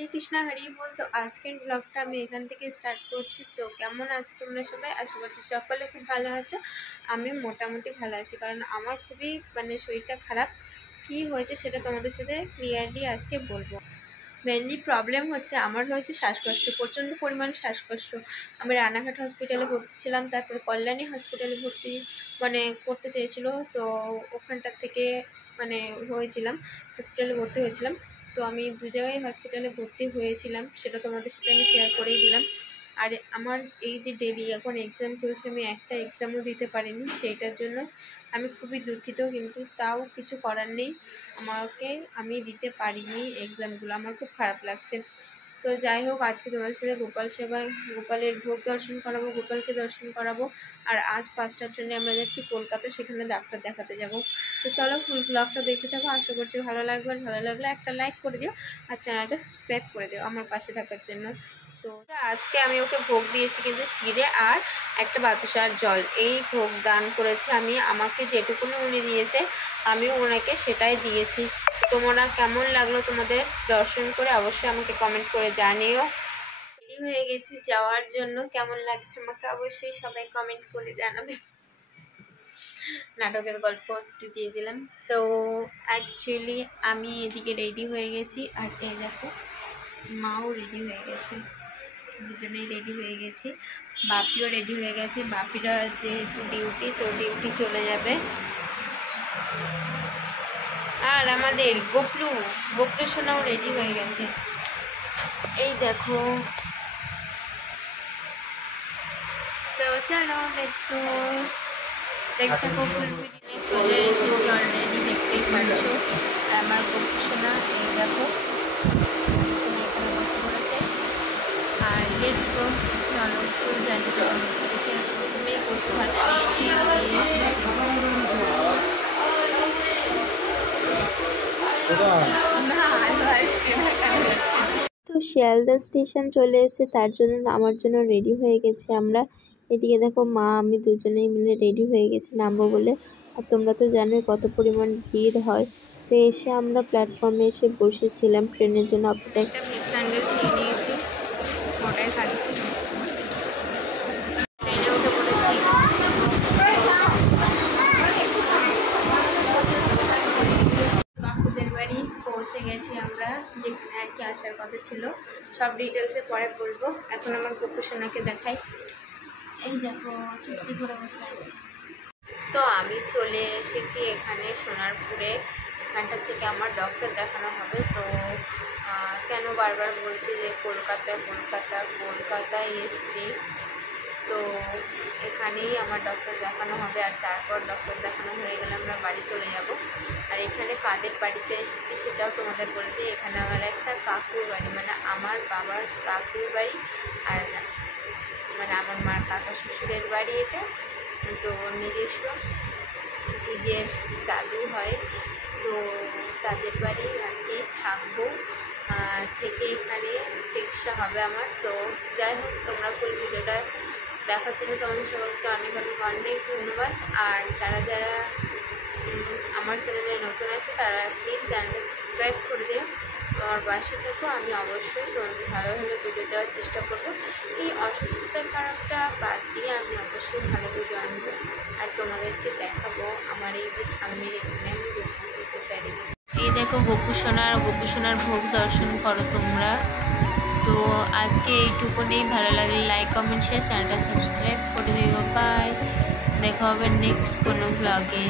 এই কৃষ্ণা হরি বল। তো আজকের ব্লগটা আমি এখান থেকে স্টার্ট করছি। তো কেমন আছো তোমরা সবাই? আশা করছি সকলে খুব ভালো আছো। আমি মোটামুটি ভালো আছি, কারণ আমার খুবই শরীরটা খারাপ। কি হয়েছে সেটা তোমাদের সাথে ক্লিয়ারলি আজকে বলবো। মেনলি প্রবলেম হচ্ছে আমার হয়েছে শ্বাসকষ্ট, প্রচণ্ড পরিমাণে শ্বাসকষ্ট। আমি রানাঘাট হসপিটালে ভর্তি ছিলাম, তারপরে কল্যাণী হসপিটালে ভর্তি করতে চেয়েছিল। তো ওখানটার থেকে হয়েছিলাম, হসপিটালে ভর্তি হয়েছিলাম। তো আমি দু জায়গায় হসপিটালে ভর্তি হয়েছিলাম, সেটা তোমাদের সাথে আমি শেয়ার করেই দিলাম। আর আমার এই যে ডেলি এখন এক্সাম চলছে, আমি একটা এক্সামও দিতে পারিনি, সেইটার জন্য আমি খুবই দুঃখিত। কিন্তু তাও কিছু করার নেই, আমি দিতে পারিনি এক্সামগুলো, আমার খুব খারাপ লাগছে। তো যাই হোক, আজকে তোমাদের সাথে গোপালের ভোগ দর্শন করাবো, গোপালকে দর্শন করাবো। আর আজ 5টার জন্য আমরা যাচ্ছি কলকাতা, সেখানে ডাক্তার দেখাতে যাব। তো চলো ফুল ব্লগটা দেখতে থাকো, আশা করছি ভালো লাগবে। ভালো লাগলে একটা লাইক করে দিও আর চ্যানেলটা সাবস্ক্রাইব করে দিও আমার পাশে থাকার জন্য। তো আজকে আমি ওকে ভোগ দিয়েছি কিন্তু চিড়ে আর একটা বাতাসার জল, এই ভোগ দান করেছি আমি। আমাকে যেটুকুনি উনি দিয়েছে আমিও ওনাকে সেটাই দিয়েছি। তোমরা কেমন লাগলো তোমাদের দর্শন করে অবশ্যই আমাকে কমেন্ট করে জানিও। রেডি হয়ে গেছি যাওয়ার জন্য, কেমন লাগছে আমাকে অবশ্যই সবাই কমেন্ট করে জানাবে। নাটকের গল্প একটু দিয়ে দিলাম। তো অ্যাকচুয়ালি আমি এদিকে রেডি হয়ে গেছি, আর এই দেখো মাও রেডি হয়ে গেছে, দুজনেই রেডি হয়ে গেছি। বাপিও রেডি হয়ে গেছে, বাপিরা যেহেতু ডিউটি, তো ডিউটি চলে যাবে। আর আমাদের গোপলু সোনাও রেডি হয়ে গেছে, এই দেখো। তো চলো লেটস গো, দেখতে গোপলু ভিডিও চলে এসেছি অলরেডি, দেখতেই পাচ্ছো। আর আমার গোপলু সোনা এই দেখো এখানে বসে পড়েছে। আর লেটস গো, চলো ফুল জার্নিটা আমার সাথে শেয়ার করবো। তুমি কচু ভাজা নিয়ে নিয়েছি। তো শিয়ালদা স্টেশন চলে এসে তার জন্য নামার জন্য রেডি হয়ে গেছে আমরা। এদিকে দেখো মা আমি দুজনেই মিলে রেডি হয়ে গেছি নামবো বলে। আর তোমরা তো জানোই কত পরিমাণ ভিড় হয়। তো এসে আমরা প্ল্যাটফর্মে এসে বসেছিলাম ট্রেনের জন্য অপেক্ষা। একটা মিক্স স্যান্ডউইচ নিয়ে নিয়েছি, ওটাই খাচ্ছি। ট্রেনে উঠে পড়েছি। কাকুদের বাড়ি পৌঁছে গেছি আমরা, যেখানে আর কি আসার কথা ছিল। সব ডিটেলসে পরে বলবো, এখন আমার গোপু সোনাকে দেখাই। এই দেখো চুক্তি করে বসে আছে। তো আমি চলে এসেছি এখানে সোনারপুরে, এখানটার থেকে আমার ডক্টর দেখানো হবে। তো কেন বারবার বলছি যে কলকাতায় এসছি। তো এখানেই আমার ডক্টর দেখানো হবে, আর তারপর ডক্টর দেখানো হয়ে গেলে আমরা বাড়ি চলে যাব। আর এখানে কাদের বাড়িতে এসেছি সেটাও তোমাদের বলে দিই। এখানে আমার একটা কাকুর বাড়ি, আমার বাবার কাকুর বাড়ি, আর আমার মার কাকা শ্বশুরের বাড়ি এটা। তো নিজের দাদু হয়, তো তাদের বাড়ি আর কি থাকবো, থেকে এখানে চিকিৎসা হবে আমার। তো যাই হোক, তোমরা ফুল ভিডিওটা দেখার জন্য তোমাদের সবাইকে অনেক ধন্যবাদ। আর যারা আমার চ্যানেলে নতুন আছে তারা প্লিজ চ্যানেলটা সাবস্ক্রাইব করে দিও, তোমার পাশে থেকো। আমি অবশ্যই তোমাদের ভালো ভিডিও দেওয়ার চেষ্টা করবো। এই অসুস্থতার কারণটা বাদ দিয়ে আমি অবশ্যই ভালো ভিডিও আনবো, আর তোমাদেরকে দেখাবো আমার এই যে ঠাম্মির এখানে আমি তৈরি। এই দেখো গোপু সোনার ভোগ দর্শন করো তোমরা। তো আজকে এইটুকুনেই, ভালো লাগলে লাইক কমেন্ট শেয়ার, চ্যানেলটা সাবস্ক্রাইব করে দিও। বাই, দেখা হবে নেক্সট কোনো ব্লগে।